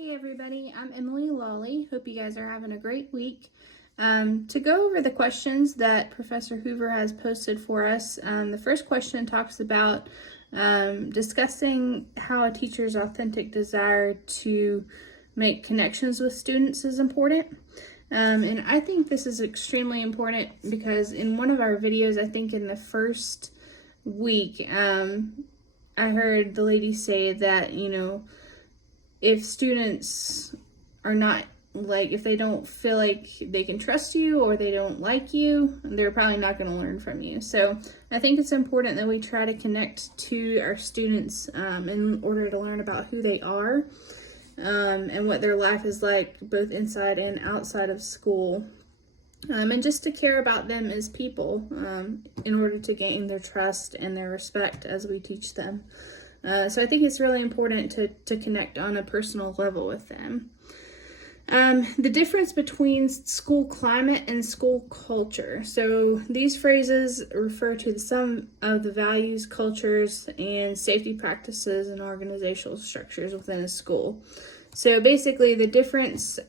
Hey everybody, I'm Emily Lawley. Hope you guys are having a great week. To go over the questions that Professor Hoover has posted for us, the first question talks about discussing how a teacher's authentic desire to make connections with students is important. And I think this is extremely important because in one of our videos, I think in the first week, I heard the lady say that, if students are not if they don't feel like they can trust you or they don't like you, they're probably not going to learn from you. So I think it's important that we try to connect to our students in order to learn about who they are and what their life is like, both inside and outside of school. And just to care about them as people in order to gain their trust and their respect as we teach them. So I think it's really important to connect on a personal level with them. The difference between school climate and school culture. So these phrases refer to some of the values, cultures, and safety practices and organizational structures within a school. So basically the difference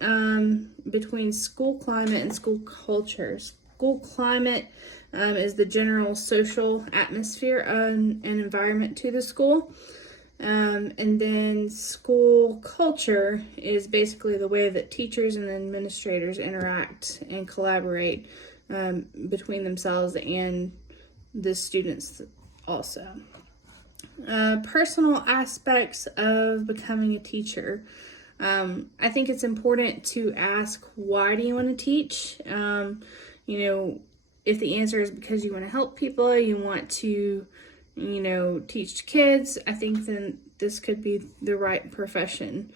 between school climate and school culture. School climate is the general social atmosphere and environment to the school. And then school culture is basically the way that teachers and administrators interact and collaborate between themselves and the students also. Personal aspects of becoming a teacher. I think it's important to ask, why do you want to teach? If the answer is because you want to help people, you want to, teach kids, I think then this could be the right profession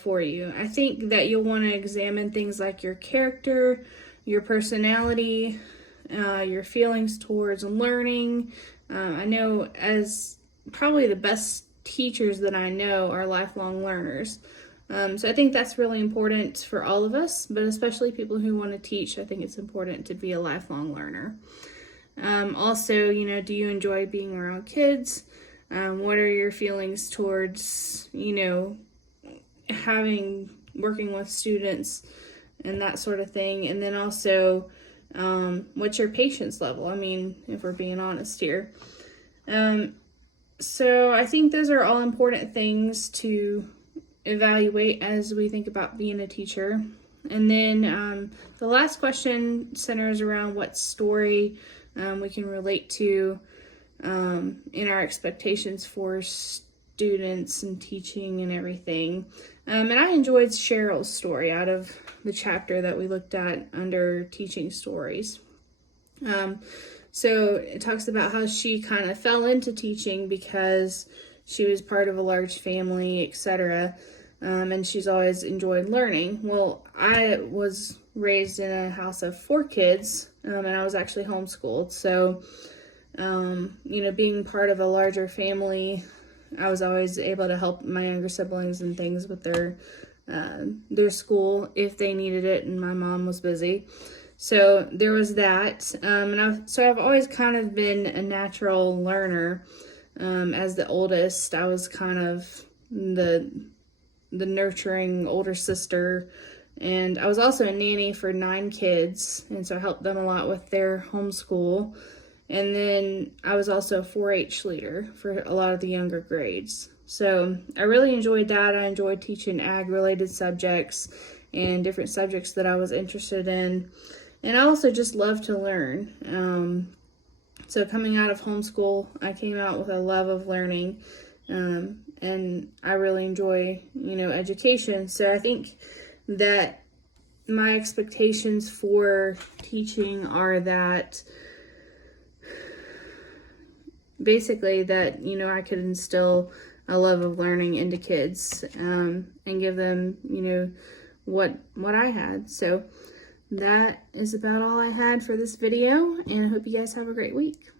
for you. I think that you'll want to examine things like your character, your personality, your feelings towards learning. I know as probably the best teachers that I know are lifelong learners. So I think that's really important for all of us, but especially people who want to teach. I think it's important to be a lifelong learner. Also, do you enjoy being around kids? What are your feelings towards, working with students and that sort of thing? And then also, what's your patience level? I mean, if we're being honest here. So I think those are all important things to evaluate as we think about being a teacher. And then the last question centers around what story we can relate to in our expectations for students and teaching and everything. And I enjoyed Cheryl's story out of the chapter that we looked at under teaching stories. So it talks about how she kind of fell into teaching because she was part of a large family, etc. And she's always enjoyed learning. Well, I was raised in a house of 4 kids, and I was actually homeschooled. So, being part of a larger family, I was always able to help my younger siblings and things with their school if they needed it, and my mom was busy. So there was that. So I've always kind of been a natural learner. As the oldest, I was kind of the nurturing older sister, and I was also a nanny for 9 kids, and so I helped them a lot with their homeschool. And then I was also a 4-H leader for a lot of the younger grades. So I really enjoyed that. I enjoyed teaching ag-related subjects and different subjects that I was interested in. And I also just love to learn. So coming out of homeschool, I came out with a love of learning. And I really enjoy, education. So I think that my expectations for teaching are that basically that, I could instill a love of learning into kids and give them, what I had. So that is about all I had for this video, and I hope you guys have a great week.